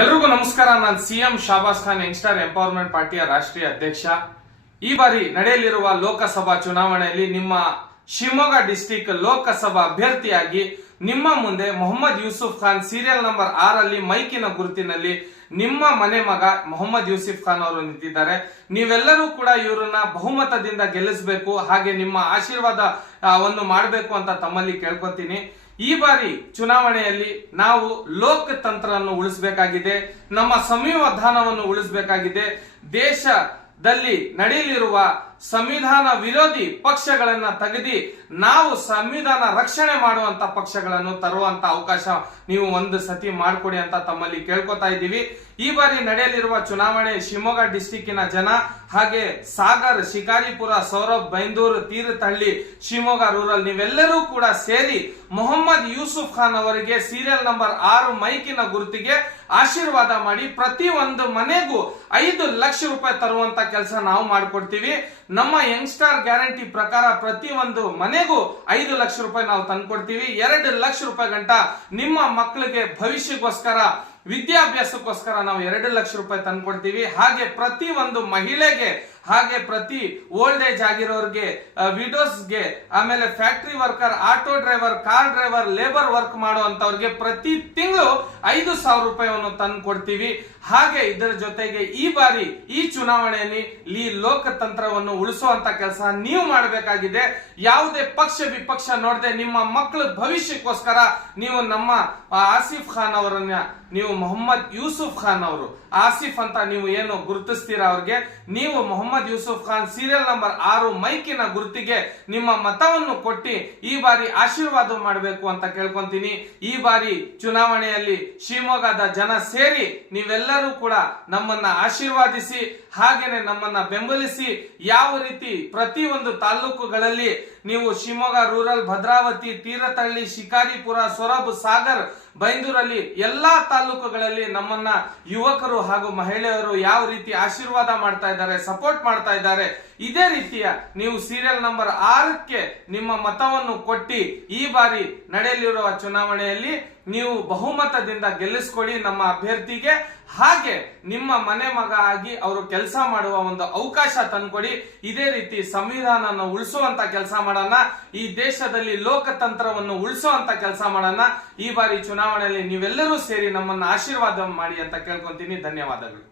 ಎಲ್ರಿಗೂ ನಮಸ್ಕಾರ. ನಾನು ಸಿಎಂ ಶಾಬಾಸ್ ಖಾನ್ ಯಂಗ್ಸ್ಟರ್ ಎಂಪವರ್ಮೆಂಟ್ ಪಾರ್ಟಿಯ ರಾಷ್ಟ್ರೀಯ ಅಧ್ಯಕ್ಷ. ಈ ಬಾರಿ ನಡೆಯಲಿರುವ ಲೋಕಸಭಾ ಚುನಾವಣೆಯಲ್ಲಿ ನಿಮ್ಮ ಶಿವಮೊಗ್ಗ ಡಿಸ್ಟಿಕ್ ಲೋಕಸಭಾ ಅಭ್ಯರ್ಥಿಯಾಗಿ ನಿಮ್ಮ ಮುಂದೆ ಮೊಹಮ್ಮದ್ ಯೂಸುಫ್ ಖಾನ್ ಸೀರಿಯಲ್ ನಂಬರ್ 6 ಮೈಕಿನ ಗುರುತಿನಲ್ಲಿ ನಿಮ್ಮ ಮನೆ ಮಗ ಮೊಹಮ್ಮದ್ ಯೂಸುಫ್ ಖಾನ್ ಅವರು ನಿಂತಿದ್ದಾರೆ. ನೀವೆಲ್ಲರೂ ಕೂಡ ಇವರನ್ನ ಬಹುಮತದಿಂದ ಗೆಲ್ಲಿಸಬೇಕು, ಹಾಗೆ ನಿಮ್ಮ ಆಶೀರ್ವಾದವನ್ನು ಮಾಡಬೇಕು ಅಂತ ತಮ್ಮಲ್ಲಿ ಕೇಳ್ಕೊತೀನಿ. ಈ ಬಾರಿ ಚುನಾವಣೆಯಲ್ಲಿ ನಾವು ಲೋಕತಂತ್ರವನ್ನು ಉಳಿಸಬೇಕಾಗಿದೆ, ನಮ್ಮ ಸಂವಿಧಾನವನ್ನು ಉಳಿಸಬೇಕಾಗಿದೆ. ದೇಶದಲ್ಲಿ ನಡೆಯಲಿರುವ ಸಂವಿಧಾನ ವಿರೋಧಿ ಪಕ್ಷಗಳನ್ನ ತೆಗೆದಿ ನಾವು ಸಂವಿಧಾನ ರಕ್ಷಣೆ ಮಾಡುವಂತ ಪಕ್ಷಗಳನ್ನು ತರುವಂತ ಅವಕಾಶ ನೀವು ಒಂದು ಸತಿ ಮಾಡಿಕೊಡಿ ಅಂತ ತಮ್ಮಲ್ಲಿ ಕೇಳ್ಕೊತಾ ಇದ್ದೀವಿ. ಈ ಬಾರಿ ನಡೆಯಲಿರುವ ಚುನಾವಣೆ ಶಿವಮೊಗ್ಗ ಡಿಸ್ಟಿಕ್ಕಿನ ಜನ, ಹಾಗೆ ಸಾಗರ್, ಶಿಕಾರಿಪುರ, ಸೌರಭ್, ಬೈಂದೂರು, ತೀರ್ಥಹಳ್ಳಿ, ಶಿವಮೊಗ್ಗ ರೂರಲ್ ನೀವೆಲ್ಲರೂ ಕೂಡ ಸೇರಿ ಮೊಹಮ್ಮದ್ ಯೂಸುಫ್ ಖಾನ್ ಅವರಿಗೆ ಸೀರಿಯಲ್ ನಂಬರ್ 6 ಮೈಕಿನ ಗುರುತಿಗೆ ಆಶೀರ್ವಾದ ಮಾಡಿ ಪ್ರತಿ ಒಂದು ಮನೆಗೂ 5 ಲಕ್ಷ ರೂಪಾಯಿ ತರುವಂತ ಕೆಲಸ ನಾವು ಮಾಡಿಕೊಡ್ತೀವಿ. ನಮ್ಮ ಯಂಗ್ಸ್ಟರ್ ಗ್ಯಾರಂಟಿ ಪ್ರಕಾರ ಪ್ರತಿ ಒಂದು ಮನೆಗೂ 5 ಲಕ್ಷ ರೂಪಾಯಿ ನಾವು ತಂದ್ಕೊಡ್ತೀವಿ. 2 ಲಕ್ಷ ರೂಪಾಯಿ ಗಂಟ ನಿಮ್ಮ ಮಕ್ಕಳಿಗೆ ಭವಿಷ್ಯಕ್ಕೋಸ್ಕರ, ವಿದ್ಯಾಭ್ಯಾಸಕ್ಕೋಸ್ಕರ ನಾವು 2 ಲಕ್ಷ ರೂಪಾಯಿ ತಂದ್ಕೊಡ್ತೀವಿ. ಹಾಗೆ ಪ್ರತಿ ಒಂದು ಮಹಿಳೆಗೆ, ಹಾಗೆ ಪ್ರತಿ ಓಲ್ಡ್ ಏಜ್ ಆಗಿರೋರಿಗೆ, ವಿಡೋಸ್ಗೆ, ಆಮೇಲೆ factory worker, auto driver, car driver, labour work ಮಾಡುವಂತವ್ರಿಗೆ ಪ್ರತಿ ತಿಂಗಳು 5,000 ರೂಪಾಯಿಯನ್ನು ತಂದು ಕೊಡ್ತೀವಿ. ಹಾಗೆ ಇದರ ಜೊತೆಗೆ ಈ ಬಾರಿ ಈ ಚುನಾವಣೆಯಲ್ಲಿ ಈ ಲೋಕತಂತ್ರವನ್ನು ಉಳಿಸುವಂತ ಕೆಲಸ ನೀವು ಮಾಡಬೇಕಾಗಿದೆ. ಯಾವುದೇ ಪಕ್ಷ ವಿಪಕ್ಷ ನೋಡದೆ ನಿಮ್ಮ ಮಕ್ಕಳ ಭವಿಷ್ಯಕ್ಕೋಸ್ಕರ ನೀವು ನಮ್ಮ ಆಸಿಫ್ ಖಾನ್ ಅವರನ್ನ, ನೀವು ಮೊಹಮ್ಮದ್ ಯೂಸುಫ್ ಖಾನ್ ಅವರು, ಆಸಿಫ್ ಅಂತ ನೀವು ಏನು ಗುರುತಿಸ್ತೀರಾ ಅವ್ರಿಗೆ, ನೀವು ಮೊಹಮ್ಮದ್ ಯೂಸುಫ್ ಖಾನ್ ಸೀರಿಯಲ್ ನಂಬರ್ 6 ಮೈಕಿನ ಗುರುತಿಗೆ ನಿಮ್ಮ ಮತವನ್ನು ಕೊಟ್ಟಿ ಈ ಬಾರಿ ಆಶೀರ್ವಾದ ಮಾಡಬೇಕು ಅಂತ ಕೇಳ್ಕೊಂತೀನಿ. ಈ ಬಾರಿ ಚುನಾವಣೆಯಲ್ಲಿ ಶಿವಮೊಗ್ಗದ ಜನ ಸೇರಿ ನೀವೆಲ್ಲರೂ ಕೂಡ ನಮ್ಮನ್ನ ಆಶೀರ್ವಾದಿಸಿ, ಹಾಗೇನೆ ನಮ್ಮನ್ನ ಬೆಂಬಲಿಸಿ. ಯಾವ ರೀತಿ ಪ್ರತಿಯೊಂದು ತಾಲೂಕುಗಳಲ್ಲಿ ನೀವು ಶಿವಮೊಗ್ಗ ರೂರಲ್, ಭದ್ರಾವತಿ, ತೀರ್ಥಹಳ್ಳಿ, ಶಿಕಾರಿಪುರ, ಸೊರಬ್, ಸಾಗರ್, ಬೈಂದೂರಲ್ಲಿ ಎಲ್ಲಾ ತಾಲೂಕುಗಳಲ್ಲಿ ನಮ್ಮನ್ನ ಯುವಕರು ಹಾಗೂ ಮಹಿಳೆಯರು ಯಾವ ರೀತಿ ಆಶೀರ್ವಾದ ಮಾಡ್ತಾ ಇದ್ದಾರೆ, ಸಪೋರ್ಟ್ ಮಾಡ್ತಾ ಇದ್ದಾರೆ, ಇದೇ ರೀತಿಯ ನೀವು ಸೀರಿಯಲ್ ನಂಬರ್ 6ಕ್ಕೆ ನಿಮ್ಮ ಮತವನ್ನು ಕೊಟ್ಟಿ ಈ ಬಾರಿ ನಡೆಯಲಿರುವ ಚುನಾವಣೆಯಲ್ಲಿ ನೀವು ಬಹುಮತದಿಂದ ಗೆಲ್ಲಿಸ್ಕೊಡಿ ನಮ್ಮ ಅಭ್ಯರ್ಥಿಗೆ. ಹಾಗೆ ನಿಮ್ಮ ಮನೆ ಮಗ ಆಗಿ ಅವರು ಕೆಲಸ ಮಾಡುವ ಒಂದು ಅವಕಾಶ ತಂದ್ಕೊಡಿ. ಇದೇ ರೀತಿ ಸಂವಿಧಾನ ಉಳಿಸುವಂತ ಕೆಲಸ ಮಾಡೋಣ, ಈ ದೇಶದಲ್ಲಿ ಲೋಕತಂತ್ರವನ್ನು ಉಳಿಸುವಂತ ಕೆಲಸ ಮಾಡೋಣ. ಈ ಬಾರಿ ಚುನಾವಣೆಯಲ್ಲಿ ನೀವೆಲ್ಲರೂ ಸೇರಿ ನಮ್ಮನ್ನ ಆಶೀರ್ವಾದ ಮಾಡಿ ಅಂತ ಕೇಳ್ಕೊಂತೀನಿ. ಧನ್ಯವಾದಗಳು.